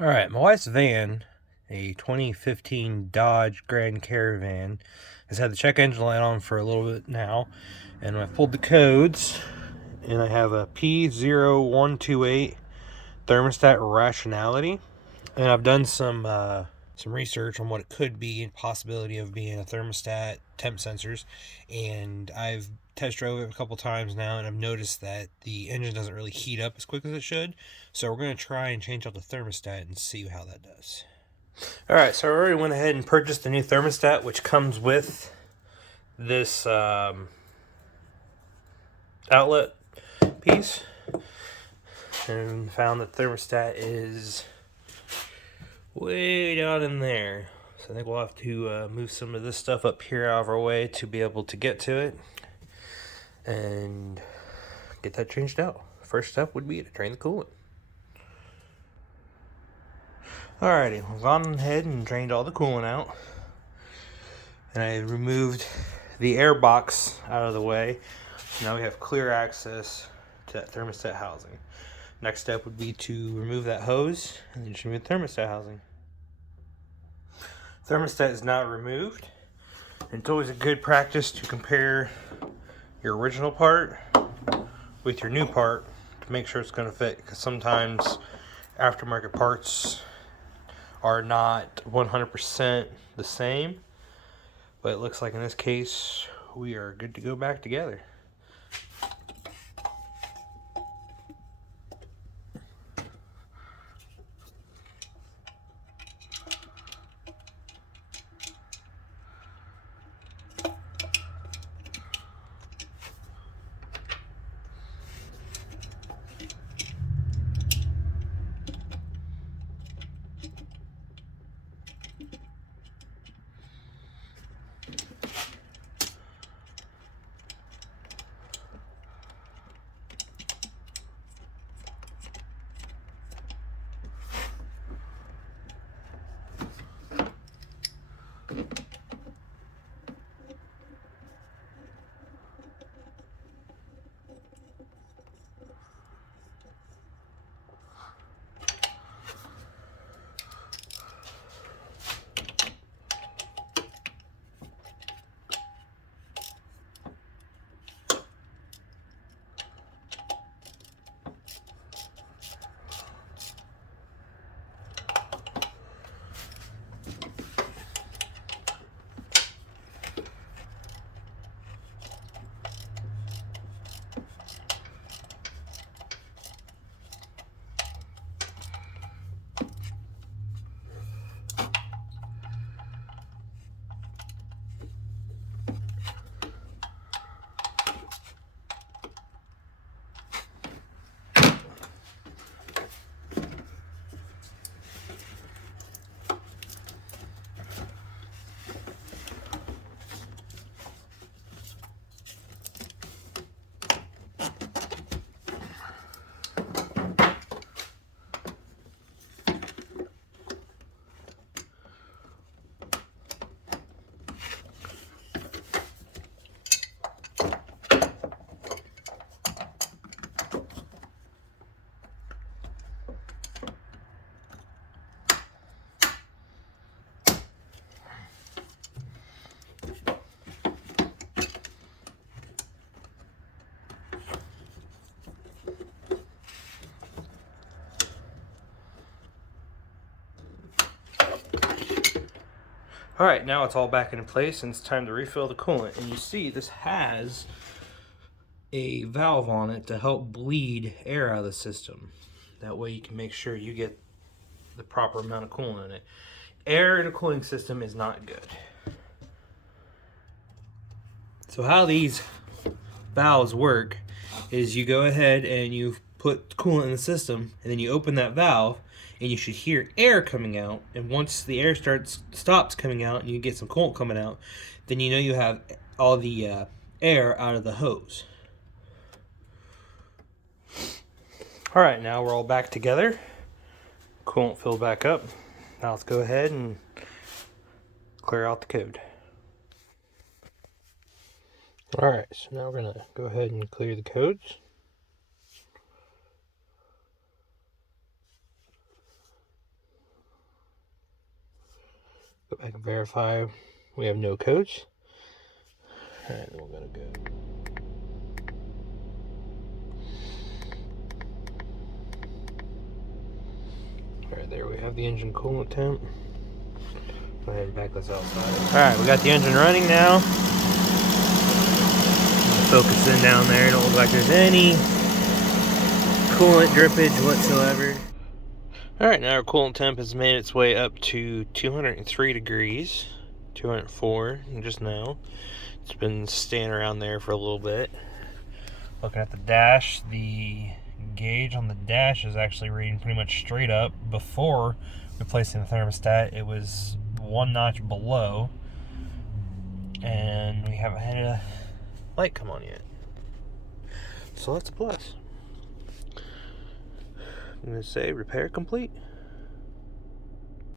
Alright, my wife's van, a 2015 Dodge Grand Caravan, has had the check engine light on for a little bit now, and I pulled the codes, and I have a P0128 thermostat rationality, and I've done some research on what it could be and possibility of being a thermostat, temp sensors, and I've test drove it a couple times now, and I've noticed that the engine doesn't really heat up as quick as it should. So we're going to try and change out the thermostat and see how that does. Alright, so I already went ahead and purchased the new thermostat, which comes with this outlet piece, and found that the thermostat is way down in there. So I think we'll have to move some of this stuff up here out of our way to be able to get to it and get that changed out. First step would be to drain the coolant. Alrighty, I've gone ahead and drained all the coolant out, and I removed the air box out of the way. Now we have clear access to that thermostat housing. Next step would be to remove that hose and then just remove the thermostat housing. Thermostat is not removed. It's always a good practice to compare your original part with your new part to make sure it's going to fit, because sometimes aftermarket parts are not 100% the same, but it looks like in this case we are good to go back together. Alright, now it's all back in place and it's time to refill the coolant. And you see this has a valve on it to help bleed air out of the system. That way you can make sure you get the proper amount of coolant in it. Air in a cooling system is not good. So how these valves work is you go ahead and you put coolant in the system, and then you open that valve, and you should hear air coming out. And once the air stops coming out and you get some coolant coming out, then you know you have all the air out of the hose. Alright, now we're all back together. Coolant filled back up. Now let's go ahead and clear out the code. Alright, so now we're going to go ahead and clear the codes. Go back and verify we have no codes. Alright, then we're gonna go. Alright, there we have the engine coolant temp. Go ahead and back this outside. Alright, we got the engine running now. Focus in down there. It don't look like there's any coolant drippage whatsoever. Alright, now our coolant temp has made its way up to 203 degrees. 204 just now. It's been staying around there for a little bit. Looking at the dash, the gauge on the dash is actually reading pretty much straight up. Before replacing the thermostat, it was one notch below, and we haven't had a light come on yet, so that's a plus. I'm gonna say repair complete.